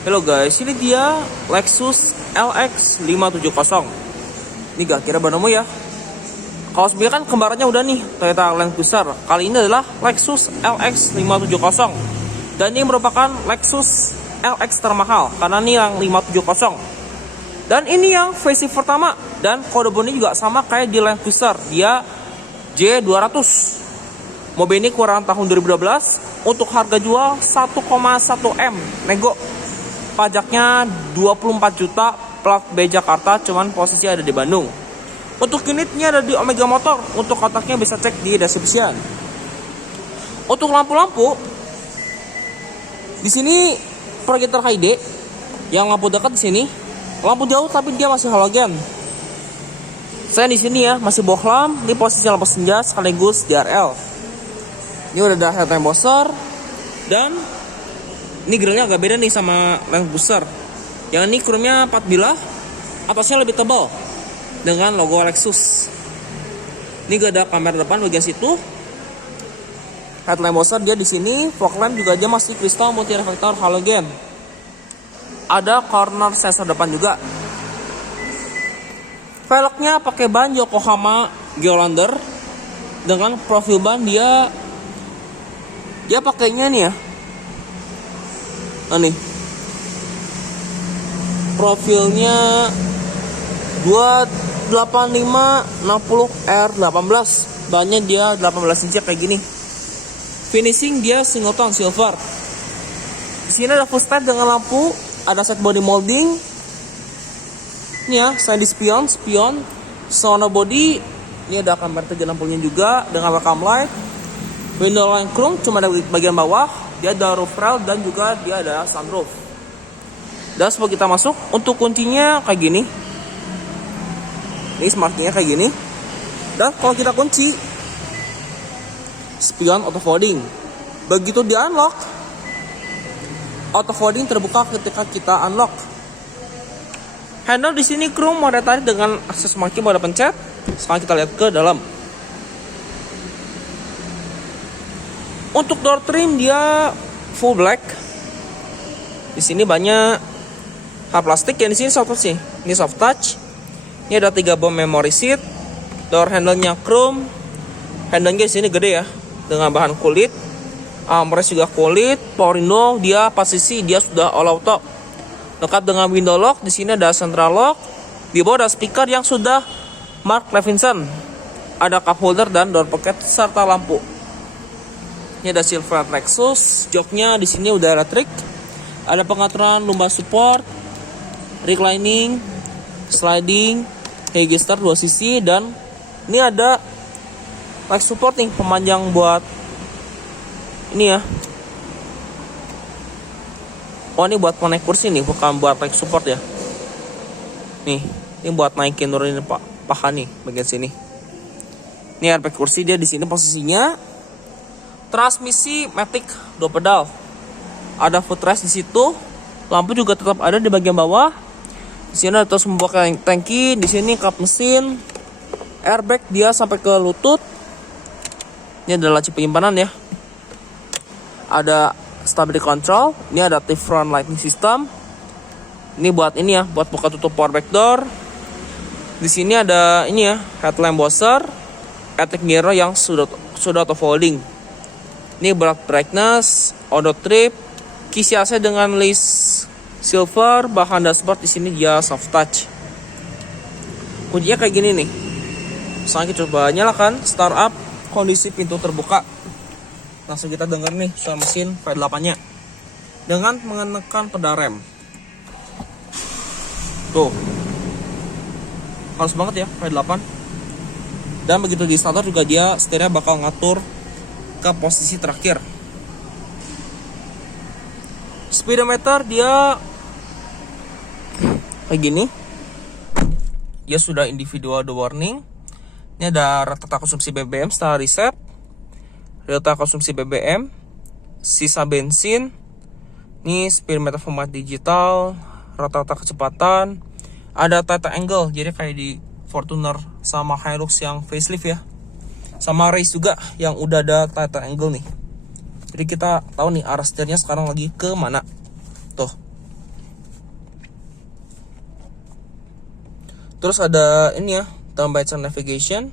Halo guys, ini dia Lexus LX 570. Ini gak kira nemu ya. Kalau sebelumnya kan kembarannya udah nih, Toyota Land Cruiser. Kali ini adalah Lexus LX 570. Dan ini merupakan Lexus LX termahal karena ini yang 570. Dan ini yang facelift pertama, dan kode bodi juga sama kayak di Land Cruiser. Dia J200. Mobil ini kurang tahun 2012. Untuk harga jual 1,1 M nego. Pajaknya 24 juta, plat B Jakarta, cuman posisi ada di Bandung. Untuk unitnya ada di Omega Motor. Untuk kotaknya bisa cek di description. Untuk lampu-lampu di sini projector HD, yang lampu dekat di sini, lampu jauh tapi dia masih halogen. Saya di sini ya masih bohlam, ini posisi lampu senja sekaligus DRL. Ini udah ada headlamp buzzer, dan ini grillnya agak beda nih sama Land Cruiser. Yang ini chrome-nya 4 bilah, atasnya lebih tebal dengan logo Lexus. Ini gak ada kamera depan bagian situ. Headlamp buzzer dia di sini, fog lamp juga dia masih kristal multi reflektor halogen. Ada corner sensor depan juga. Velgnya pakai ban Yokohama Geolander dengan profil ban dia pakainya nih ya. Nah nih, profilnya 285/60R18. Bannya dia 18 inci kayak gini. Finishing dia single tone silver. Di sini ada full stand dengan lampu, ada set body molding. Ini ya, side spion, sono body. Ini ada kamera 360-nya juga dengan welcome light. Window line chrome cuma ada di bagian bawah. Dia ada roof rail dan juga dia ada sunroof. Dan sebelum kita masuk, untuk kuncinya kayak gini. Ini smart key-nya kayak gini. Dan kalau kita kunci, spion auto folding. Begitu di unlock, auto folding terbuka ketika kita unlock. Handle di sini chrome, mau tarik dengan akses smart key, mau ada pencet. Sekarang kita lihat ke dalam. Untuk door trim dia full black. Di sini banyak hard plastik, yang di sini soft touch sih. Ini soft touch. Ini ada 3 bom memory seat. Door handle-nya chrome. Handle-nya di sini gede ya, dengan bahan kulit. Armrest juga kulit. Power window dia posisi dia sudah all auto. Lengkap dengan window lock. Di sini ada central lock. Di bawah ada speaker yang sudah Mark Levinson. Ada cup holder dan door pocket serta lampu. Ini ada silver Lexus, joknya di sini udah elektrik. Ada pengaturan lumbar support, reclining, sliding, register 2 sisi, dan ini ada leg support nih, pemanjang buat ini ya. Oh, ini buat naik kursi nih, bukan buat leg support ya. Nih, ini buat naikin turunin paha nih bagian sini. Ini airbag kursi dia di sini posisinya. Transmisi matic 2 pedal. Ada footrest di situ. Lampu juga tetap ada di bagian bawah. Di sini ada terus membuka tangki. Di sini kap mesin. Airbag dia sampai ke lutut. Ini adalah laci penyimpanan ya. Ada stability control. Ini ada active front lighting system. Ini buat ini ya, buat buka tutup power back door. Di sini ada ini ya, headlamp buzzer, electric mirror yang sudah auto folding. Ini berat brightness, auto trip, kisi AC dengan list silver, bahan dashboard di sini dia soft touch. Kuncinya kayak gini nih. Sekarang kita coba nyalakan, start up, kondisi pintu terbuka. Langsung kita dengar nih suara mesin V8-nya. Dengan menekan pedal rem. Tuh. Halus banget ya V8. Dan begitu di starter juga dia setirnya bakal ngatur ke posisi terakhir. Speedometer dia kayak gini. Dia sudah individual door warning. Ini ada rata-rata konsumsi BBM setelah riset, rata konsumsi BBM, sisa bensin. Ini speedometer format digital, rata-rata kecepatan. Ada tight angle, jadi kayak di Fortuner sama Hilux yang facelift ya. Sama race juga yang udah ada tight angle nih. Jadi kita tahu nih arah setirnya sekarang lagi ke mana. Tuh. Terus ada ini ya, temperature navigation.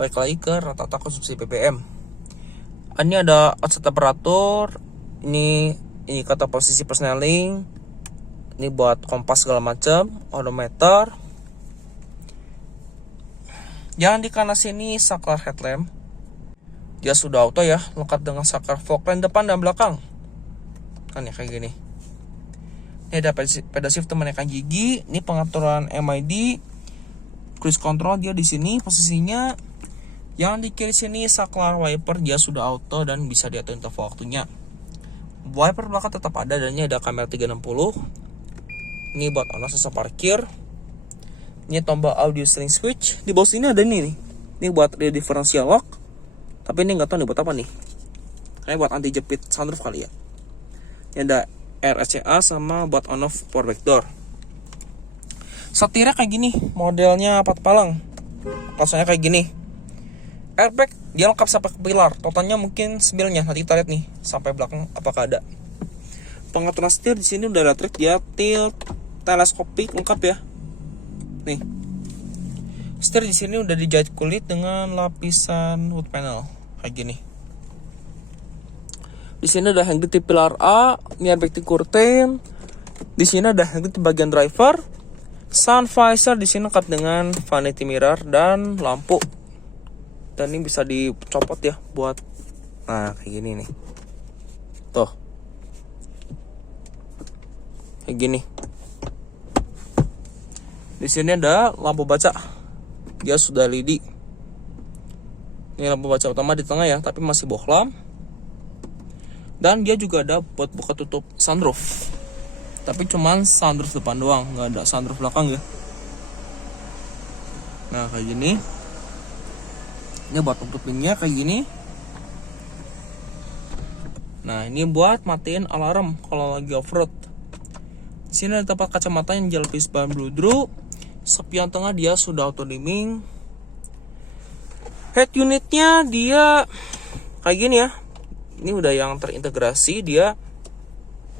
Baik lagi ke rata-rata konsumsi BBM. Ini ada outset temperatur, ini kata posisi persneling, ini buat kompas segala macam, odometer. Yang di kanan sini saklar headlamp. Dia sudah auto ya, lengkap dengan saklar fog lamp depan dan belakang. Kan ya kayak gini. Ini ada pedal shift menekan gigi, ini pengaturan MID, cruise control dia di sini posisinya. Yang di kiri sini saklar wiper dia sudah auto dan bisa diatur interval waktunya. Wiper belakang tetap ada dan ini ada kamera 360. Ini buat on off parkir. Ini tombol audio steering switch. Di bawah sini ada ini nih. Ini buat rear differential lock. Tapi ini nggak tahu nih buat apa nih. Kayaknya buat anti jepit sunroof kali ya. Ini ada RSCA sama buat on off power back door. Setirnya kayak gini, modelnya 4 palang. Pasangnya kayak gini. Airbag dia lengkap sampai ke pilar. Totalnya mungkin 9-nya. Nanti kita lihat nih sampai belakang apakah ada. Pengaturan setir di sini udah elektrik, dia tilt, teleskopik lengkap ya. Nih. Setir di sini udah dijahit kulit dengan lapisan wood panel kayak gini. Di sini ada hang di pilar A, ini airbag di curtain. Di sini ada hang di bagian driver. Sun visor di sini lengkap dengan vanity mirror dan lampu. Dan ini bisa dicopot ya buat, nah kayak gini nih, tuh kayak gini. Di sini ada lampu baca, dia sudah LED. Ini lampu baca utama di tengah ya, tapi masih bohlam. Dan dia juga ada buat buka tutup sunroof, tapi cuman sunroof depan doang, nggak ada sunroof belakang ya. Nah kayak gini. Ini buat tutupinnya kayak gini. Nah ini buat matiin alarm kalau lagi off-road. Di sini ada tempat kacamata yang jelpis bahan bludru. Spion tengah dia sudah auto dimming. Head unitnya dia kayak gini ya. Ini udah yang terintegrasi, dia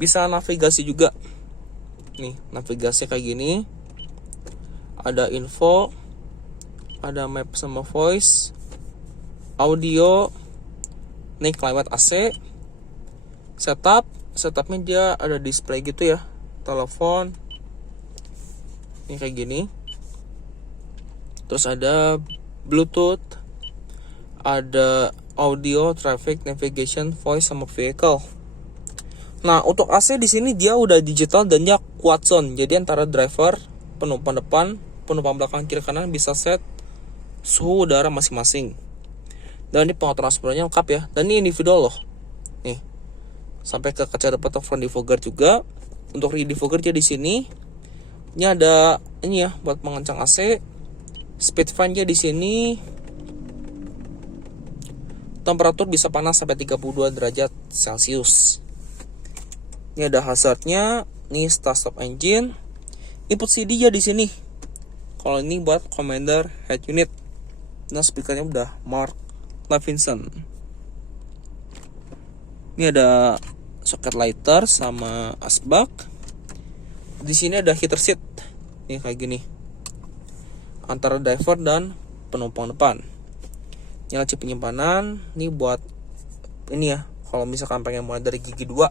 bisa navigasi juga. Nih navigasi kayak gini. Ada info, ada map sama voice, audio, nih climate AC, setupnya dia ada display gitu ya, telepon, ini kayak gini. Terus ada Bluetooth, ada audio, traffic, navigation, voice sama vehicle. Nah untuk AC di sini dia udah digital dan dia quad zone, jadi antara driver, penumpang depan, penumpang belakang, kiri kanan bisa set suhu udara masing-masing. Dan ini pengaturan sebenarnya lengkap ya. Dan ini individual loh. Nih. Sampai ke kaca depan atau front defogger juga. Untuk rear defogger dia di sini. Ini ada ini ya buat mengencang AC. Speed fan dia di sini. Temperatur bisa panas sampai 32 derajat Celcius. Ini ada hazardnya. Ini start stop engine. Input CD ya di sini. Kalau ini buat commander head unit. Nah speakernya udah Mark Levinson. Ini ada soket lighter sama asbak. Di sini ada heater seat. Ini kayak gini. Antara driver dan penumpang depan. Ini laci penyimpanan. Ini buat ini ya. Kalau misalkan pengen mulai dari gigi 2.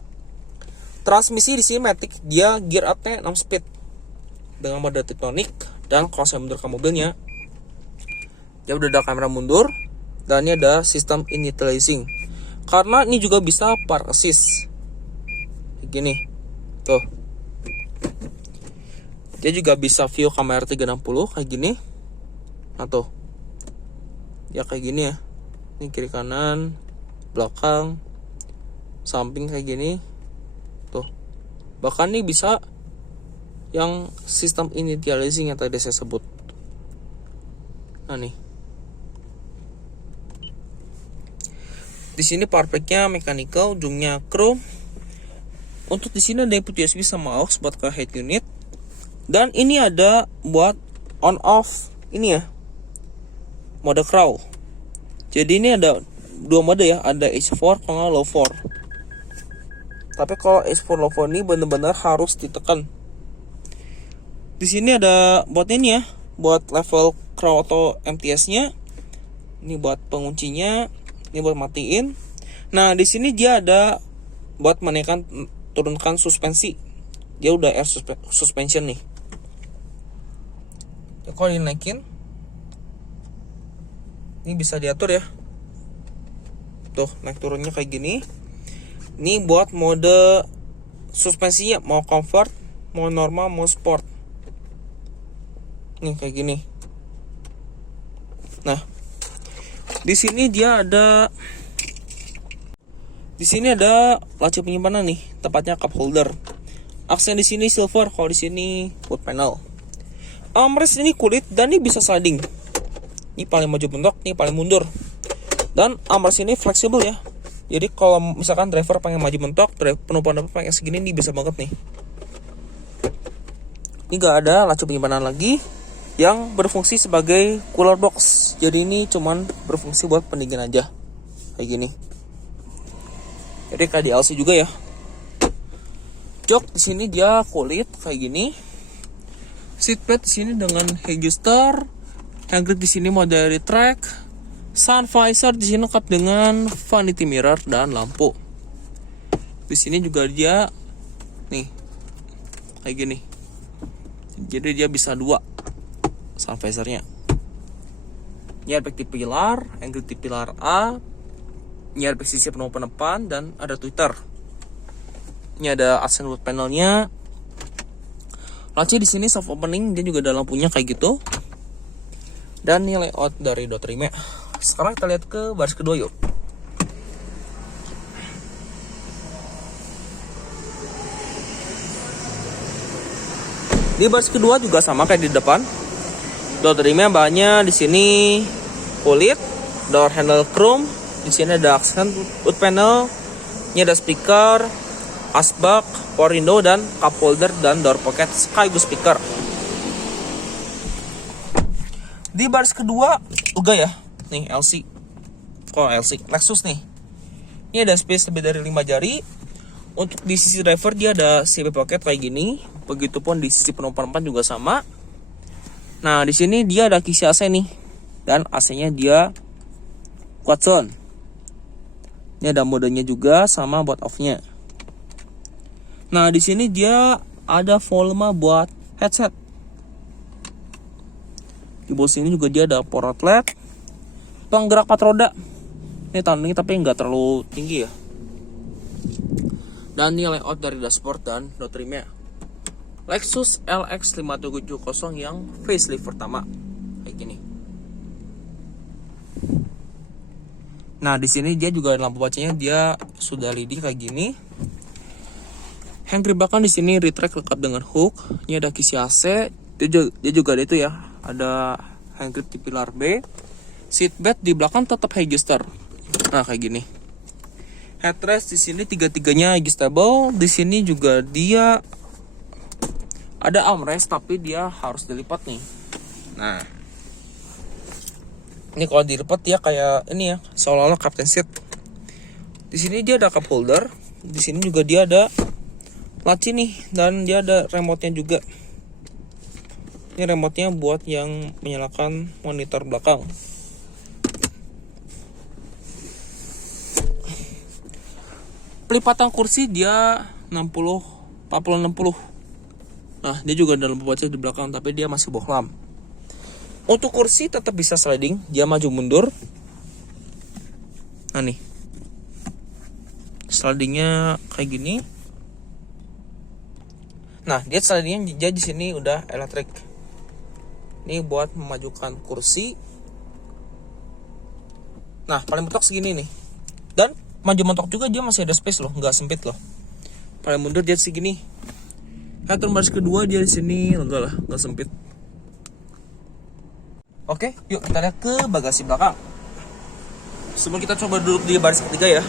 Transmisi di sini Matic, dia gear up-nya 6 speed dengan mode Tiptronic. Dan kalau saya mundurkan mobilnya, dia udah ada kamera mundur. Dan ini ada sistem initializing. Karena ini juga bisa park assist. Begini. Tuh. Dia juga bisa view kamera 360 kayak gini. Nah tuh. Ya kayak gini ya. Ini kiri kanan, belakang, samping kayak gini. Tuh. Bahkan nih bisa yang sistem initializing yang tadi saya sebut. Nah nih. Di sini power pack-nya mechanical, ujungnya chrome. Untuk di sini ada input USB sama aux buat ke head unit. Dan ini ada buat on off ini ya. Mode crawl. Jadi ini ada dua mode ya, ada H4 kalau low 4. Tapi kalau H4 low 4 ini benar-benar harus ditekan. Di sini ada buatnya nih ya, buat level crow atau MTS-nya. Ini buat penguncinya, ini buat matiin. Nah, di sini dia ada buat menaikkan turunkan suspensi. Dia udah air suspension nih. Ya, kalau dinaikin, ini bisa diatur ya. Tuh, naik turunnya kayak gini. Ini buat mode suspensinya, mau comfort, mau normal, mau sport. Nih kayak gini. Nah, di sini ada laci penyimpanan nih, tepatnya cup holder. Aksen di sini silver, kalau di sini wood panel. Armrest ini kulit dan ini bisa sliding. Ini paling maju bentok, ini paling mundur. Dan armrest ini fleksibel ya. Jadi kalau misalkan driver pengen maju mentok, penumpang pengen segini, ini bisa banget nih. Ini gak ada laci penyimpanan lagi yang berfungsi sebagai cooler box. Jadi ini cuman berfungsi buat pendingin aja. Kayak gini. Jadi kayak di LC juga ya. Jok di sini dia kulit kayak gini. Seatbelt di sini dengan adjuster. Handgrip di sini mode retract. Sun visor di sini lengkap dengan vanity mirror dan lampu. Di sini juga dia nih kayak gini. Jadi dia bisa dua sun visornya. Ini airbag di pilar, angle di pilar A. Ini airbag sisi penumpang depan dan ada tweeter. Ini ada accent wood panelnya. Laci di sini soft opening, dia juga ada lampunya kayak gitu. Dan ini layout dari door trimnya. Sekarang kita lihat ke baris kedua yuk. Di baris kedua juga sama kayak di depan. Door trimnya bahannya di sini kulit, door handle chrome, di sini ada accent wood panel, ini ada speaker, asbak, power window dan cup holder dan door pocket sekaligus speaker. Di baris kedua juga ya, nih LC, LC Lexus nih. Ini ada space lebih dari 5 jari. Untuk di sisi driver dia ada CB pocket kayak gini, begitupun di sisi penumpang depan juga sama. Nah, di sini dia ada kisi AC nih. Dan AC-nya dia quad zone. Ini ada modenya juga sama buat off-nya. Nah, di sini dia ada volume buat headset. Di bawah sini juga dia ada power outlet. Penggerak 4 roda. Ini tanding tapi nggak terlalu tinggi ya. Dan ini layout dari dashboard dan door trimnya. Lexus LX 570 yang facelift pertama kayak gini. Nah, di sini dia juga lampu bacanya dia sudah LED kayak gini. Handgrip belakang di sini retract lengkap dengan hook. Ini ada kisi AC. Dia juga ada itu ya. Ada handgrip di pilar B. Seatbelt di belakang tetap adjuster. Nah, kayak gini. Headrest di sini tiga-tiganya adjustable. Di sini juga dia ada armrest tapi dia harus dilipat nih. Nah, ini kalau dilipat dia kayak ini ya, seolah-olah captain seat. Di sini dia ada cup holder. Di sini juga dia ada laci nih dan dia ada remote-nya juga. Ini remote-nya buat yang menyalakan monitor belakang. Pelipatan kursi dia 60 40-60. Nah, dia juga ada lampu baca di belakang tapi dia masih bohlam. Untuk kursi tetap bisa sliding, dia maju mundur. Nah nih, slidingnya kayak gini. Nah, dia slidingnya jadi di sini udah elektrik. Ini buat memajukan kursi. Nah, paling mentok segini nih. Dan maju mentok juga dia masih ada space loh, nggak sempit loh. Paling mundur dia segini. Headroom baris kedua dia di sini enggak lah, nggak sempit. Oke, yuk kita lihat ke bagasi belakang. Sebelum kita coba duduk di baris ketiga ya.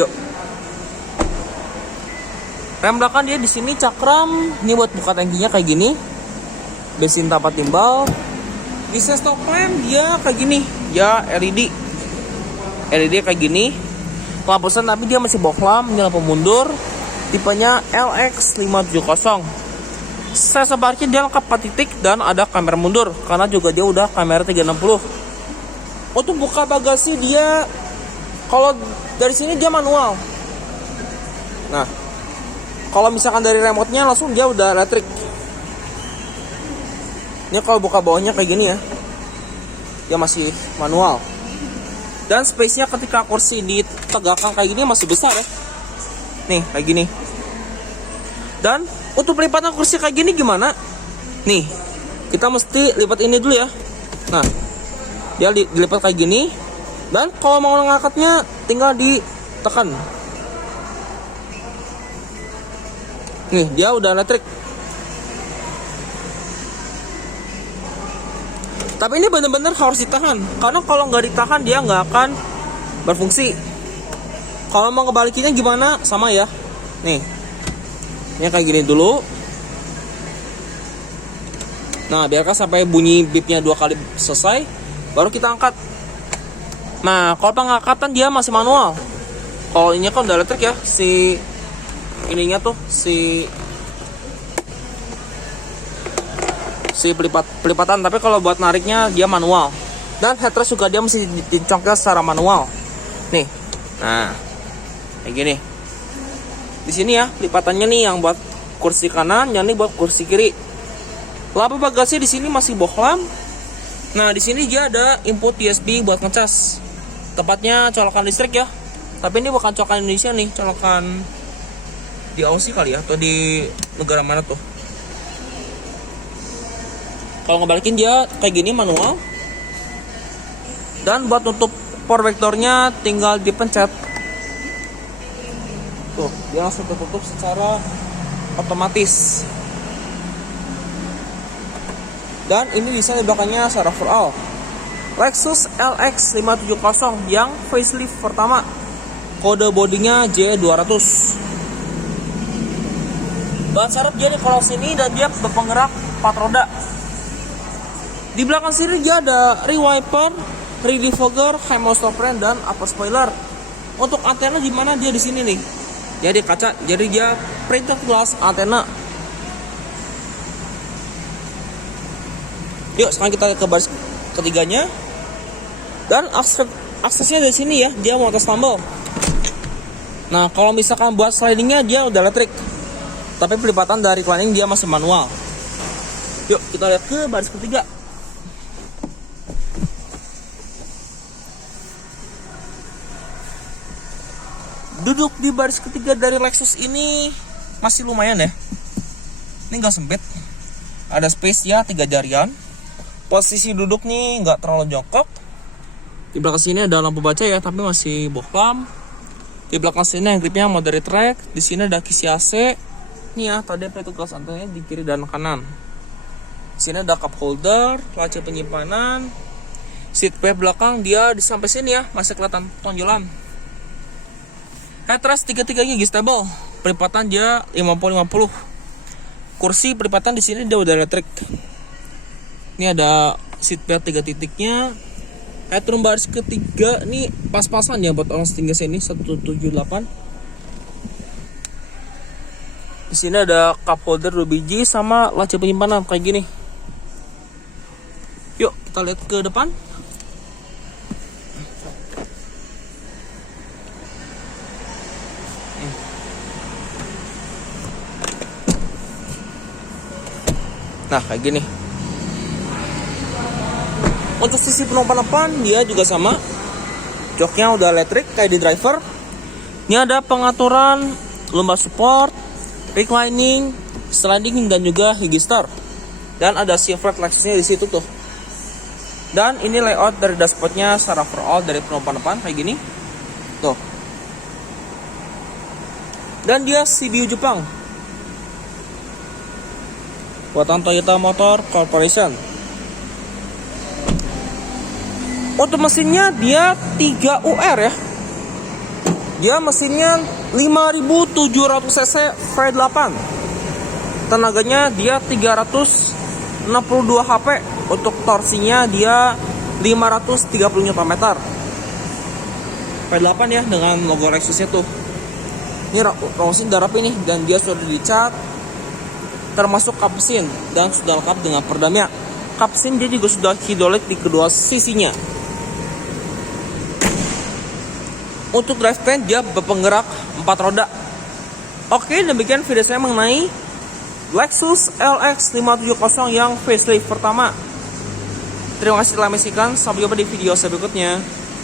Yuk. Rem belakang dia di sini cakram, ini buat buka tangkinya kayak gini. Bensin tanpa timbal. Di stop lamp dia kayak gini, ya LED. LED kayak gini. Lampu sen tapi dia masih bohlam, ini lampu mundur. Tipenya LX 570. Sensor parkir dia lengkap 4 titik dan ada kamera mundur karena juga dia udah kamera 360. Untuk buka bagasi dia kalau dari sini dia manual. Nah, kalau misalkan dari remote-nya langsung dia udah elektrik. Ini kalau buka bawahnya kayak gini ya, dia masih manual. Dan space-nya ketika kursi ditegakkan kayak gini masih besar ya. Nih, kayak gini. Dan untuk pelipatan kursi kayak gini gimana? Nih, kita mesti lipat ini dulu ya. Nah, dia dilipat kayak gini. Dan kalau mau ngangkatnya tinggal ditekan. Nih, dia udah elektrik. Tapi ini benar-benar harus ditahan, karena kalau nggak ditahan dia nggak akan berfungsi. Kalau mau ngebalikinnya gimana? Sama ya. Nih, ini kayak gini dulu. Nah, biarkan sampai bunyi bipnya 2 kali selesai, baru kita angkat. Nah, kalau pengangkatan dia masih manual. Kalau ini kan udah elektrik ya, si ininya tuh, si pelipatan, tapi kalau buat nariknya dia manual. Dan headrest juga dia mesti dicongkel secara manual. Nih. Nah, kayak gini. Di sini ya lipatannya nih yang buat kursi kanan, yang ini buat kursi kiri. Lampu bagasi di sini masih bohlam. Nah, di sini dia ada input USB buat ngecas. Tepatnya colokan listrik ya. Tapi ini bukan colokan Indonesia nih, colokan di Aussie kali ya, atau di negara mana tuh. Kalau ngebalikin dia kayak gini manual. Dan buat nutup power vektornya tinggal dipencet. Tuh, dia langsung tertutup secara otomatis. Dan ini desain di belakangnya secara overall. Lexus LX 570 yang facelift pertama. Kode bodinya J200. Ban serep dia di kolong sini dan dia berpenggerak 4 roda. Di belakang sini dia ada rear wiper, rear defogger, HEMO stop lamp dan upper spoiler. Untuk antena di mana dia di sini nih. Jadi kaca, jadi dia printed glass antena. Yuk, sekarang kita ke baris ketiganya. Dan aksesnya dari sini ya, dia mau atas tombol. Nah, kalau misalkan buat slidingnya dia udah elektrik. Tapi pelipatan dari sliding dia masih manual. Yuk, kita lihat ke baris ketiga. Duduk di baris ketiga dari Lexus ini masih lumayan ya. Ini nggak sempit. Ada space ya 3 jarian. Posisi duduk nih nggak terlalu jongkok. Di belakang sini ada lampu baca ya, tapi masih bohlam. Di belakang sini yang gripnya moderate track. Di sini ada kisi AC. Nih ya, tadi petugas antenanya di kiri dan kanan. Di sini ada cup holder, laci penyimpanan. Seat belt belakang dia di sampai sini ya, masih kelihatan tonjolan. Headrest 3-3 gigi stable. Pelipatan dia 50-50. Kursi pelipatan di sini dia udah elektrik. Ini ada seat belt 3 titiknya. Headroom baris ketiga nih pas-pasan ya buat orang setinggi sini 178. Di sini ada cup holder 2 biji sama laci penyimpanan kayak gini. Yuk kita lihat ke depan. Nah, kayak gini. Untuk sisi penumpang depan dia juga sama. Joknya udah elektrik kayak di driver. Ini ada pengaturan lumbar support, reclining, sliding dan juga higister. Dan ada Chevrolet Lexusnya di situ tuh. Dan ini layout dari dashboardnya secara overall dari penumpang depan kayak gini. Tuh. Dan dia CBU Jepang. Buatan Toyota Motor Corporation. Untuk mesinnya dia 3 UR ya. Dia mesinnya 5700 cc V8. Tenaganya dia 362 HP. Untuk torsinya dia 530 Nm. V8 ya dengan logo Lexusnya tuh. Ini mesin udah rapi nih dan dia sudah dicat. termasuk kapsin, dan sudah lengkap dengan peredamnya. Kapsin dia juga sudah hidrolik di kedua sisinya. Untuk drivetrain dia berpenggerak 4 roda. Oke, demikian video saya mengenai Lexus LX 570 yang facelift pertama. Terima kasih telah menyaksikan. Sampai jumpa di video saya berikutnya.